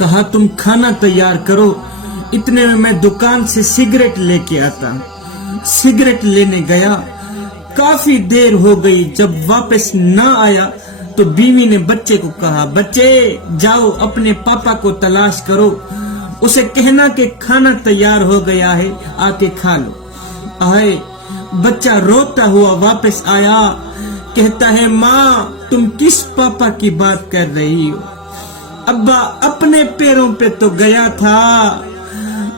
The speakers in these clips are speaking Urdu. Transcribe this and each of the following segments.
کہا تم کھانا تیار کرو، اتنے میں دکان سے سگریٹ لے کے آتا ہوں۔ سگریٹ لینے گیا، کافی دیر ہو گئی، جب واپس نہ آیا تو بیوی نے بچے کو کہا بچے جاؤ اپنے پاپا کو تلاش کرو، اسے کہنا کہ کھانا تیار ہو گیا ہے آ کے کھا لو۔ آئے بچہ روتا ہوا واپس آیا، کہتا ہے ماں تم کس پاپا کی بات کر رہی ہو؟ ابا اپنے پیروں پہ تو گیا تھا،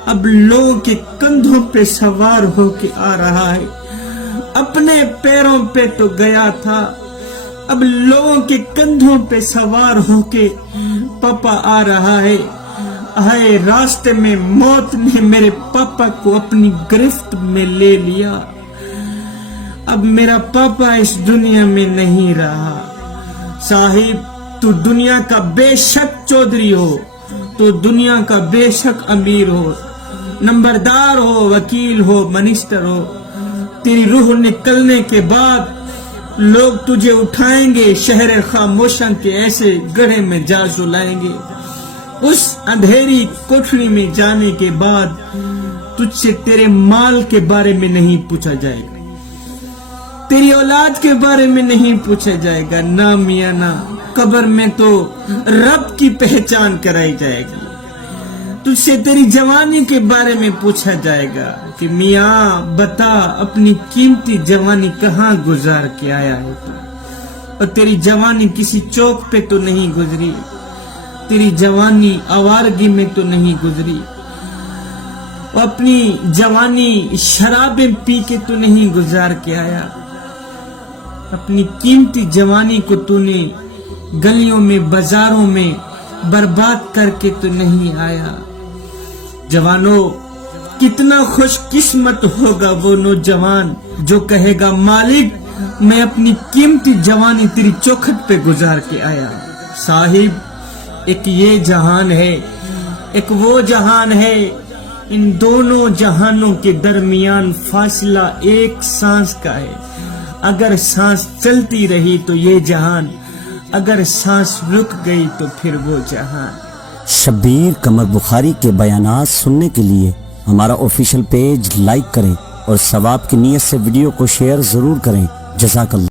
اب لوگوں کے کندھوں پہ سوار ہو کے آ رہا ہے۔ اپنے پیروں پہ تو گیا تھا، اب لوگوں کے کندھوں پہ سوار ہو کے پاپا آ رہا ہے۔ آئے راستے میں موت نے میرے پاپا کو اپنی گرفت میں لے لیا، اب میرا پاپا اس دنیا میں نہیں رہا۔ صاحب تو دنیا کا بے شک چودھری ہو، تو دنیا کا بے شک امیر ہو، نمبردار ہو، وکیل ہو، منسٹر ہو، تیری روح نکلنے کے بعد لوگ تجھے اٹھائیں گے، شہر خاموشاں کے ایسے گڑھے میں جا سلائیں گے۔ اس اندھیری کوٹھری میں جانے کے بعد تجھ سے تیرے مال کے بارے میں نہیں پوچھا جائے گا، تیری اولاد کے بارے میں نہیں پوچھا جائے گا، نہ میاں نہ۔ قبر میں تو رب کی پہچان کرائی جائے گی، تجھ سے تیری جوانی کے بارے میں پوچھا جائے گا کہ میاں بتا اپنی قیمتی جوانی کہاں گزار کے آیا ہے تو، اور تیری جوانی کسی چوک پہ تو نہیں گزری، تیری جوانی آوارگی میں تو نہیں گزری، اپنی جوانی شرابیں پی کے تو نہیں گزار کے آیا، اپنی قیمتی جوانی کو تو نے گلیوں میں بازاروں میں برباد کر کے تو نہیں آیا۔ جوانوں کتنا خوش قسمت ہوگا وہ نوجوان جو کہے گا مالک میں اپنی قیمتی جوانی تیری چوکھٹ پہ گزار کے آیا۔ صاحب ایک یہ جہان ہے، ایک وہ جہان ہے، ان دونوں جہانوں کے درمیان فاصلہ ایک سانس کا ہے، اگر سانس چلتی رہی تو یہ جہان، اگر سانس رک گئی تو پھر وہ جہان۔ شبیر قمر بخاری کے بیانات سننے کے لیے ہمارا آفیشیل پیج لائک کریں اور ثواب کی نیت سے ویڈیو کو شیئر ضرور کریں۔ جزاک اللہ۔